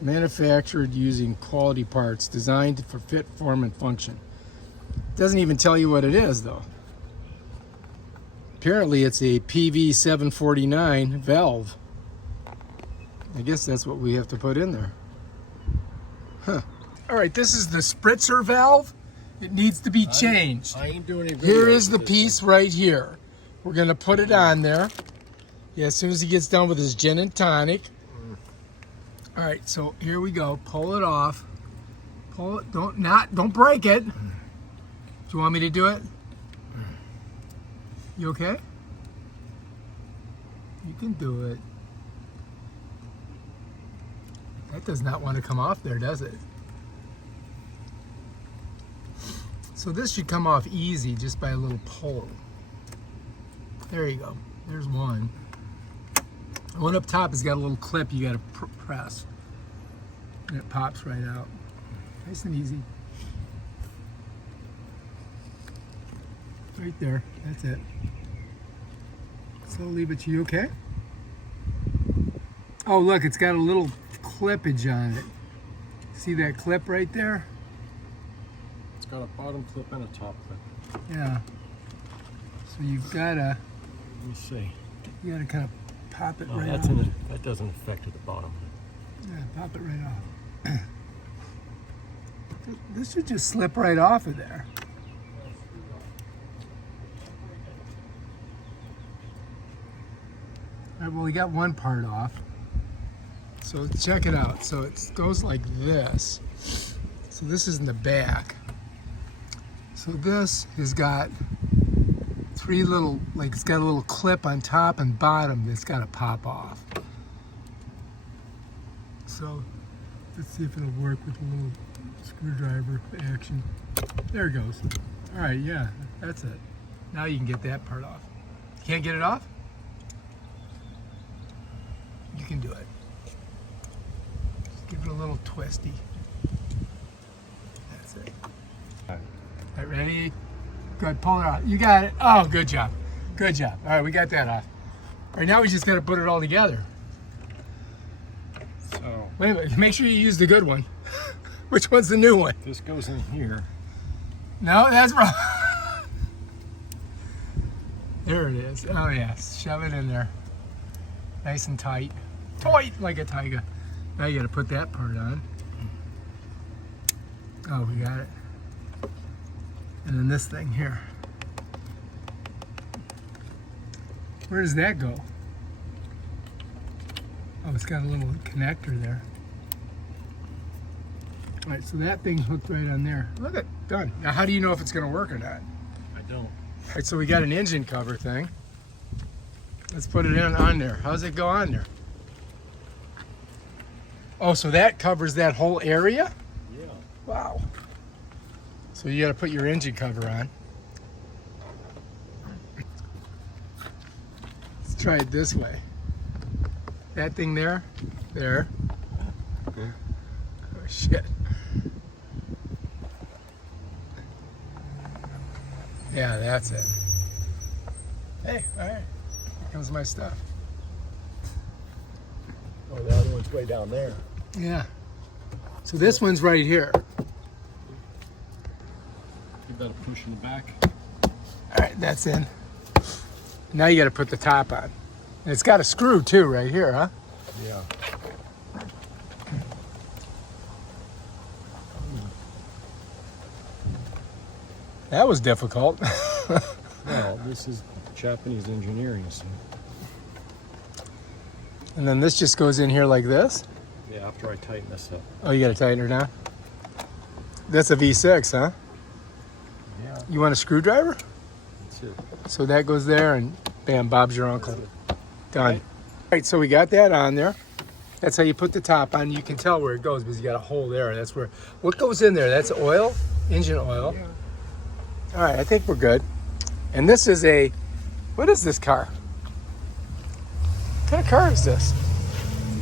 Manufactured using quality parts designed for fit, form, and function. Doesn't even tell you what it is, though. Apparently, it's a PV749 valve. I guess that's what we have to put in there. Huh. All right, this is the spritzer valve. It needs to be changed. I ain't doing any Here is the piece right here. We're gonna put it on there. Yeah, as soon as he gets done with his gin and tonic. All right, so here we go. Pull it off. Pull it. Don't break it. Do you want me to do it? You okay? You can do it. That does not want to come off there, does it? So this should come off easy just by a little pull. There you go. There's one. The one up top has got a little clip you got to press. And it pops right out. Nice and easy. Right there. That's it. Slowly but you okay? Oh, look, it's got a little clippage on it. See that clip right there? It's got a bottom clip and a top clip. Yeah. So you've got to... Let me see. You got to kind of pop it right that's off. that doesn't affect the bottom. Yeah, pop it right off. This should just slip right off of there. All right, well, we got one part off. So check it out. So it goes like this. So this is in the back. So this has got three little, like it's got a little clip on top and bottom that's got to pop off. So let's see if it'll work with a little screwdriver action. There it goes. All right, yeah, that's it. Now you can get that part off. Can't get it off? You can do it. Just give it a little twisty. That's it. All right, ready? Good, pull it out. You got it. Oh, good job. Good job. All right, we got that off. All right, now we just got to put it all together. So wait a minute, make sure you use the good one. Which one's the new one? this goes in here. No, that's wrong. There it is. Oh yes, shove it in there. Nice and tight. Tight like a tiger. Now you got to put that part on. Oh, we got it. And then this thing here. Where does that go? Oh, it's got a little connector there. All right, so that thing's hooked right on there. Look at done. Now, how do you know if it's going to work or not? I don't. All right, so we got an engine cover thing. Let's put it in on there. How's it go on there? Oh, so that covers that whole area? Yeah. Wow. So you got to put your engine cover on. Let's try it this way. That thing there. There. Okay. Oh, shit. Yeah, that's it. Hey, all right. Here comes my stuff. Oh, the other one's way down there. Yeah. So this one's right here. You better push in the back. All right, that's in. Now you got to put the top on. And it's got a screw too right here, huh? Yeah. That was difficult. Well, this is Japanese engineering. So. And then this just goes in here like this? Yeah, after I tighten this up. Oh, you got to tighten her down? That's a V6, huh? Yeah. You want a screwdriver? That's it. So that goes there and bam, Bob's your uncle. Done. Okay. All right, so we got that on there. That's how you put the top on. You can tell where it goes because you got a hole there. That's where, what goes in there? That's oil, engine oil. Yeah. All right, I think we're good. And this is a, what is this car? What kind of car is this?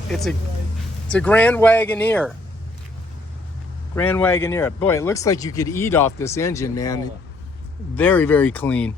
It's a Grand Wagoneer. Grand Wagoneer. Boy, it looks like you could eat off this engine, man. Very, very clean.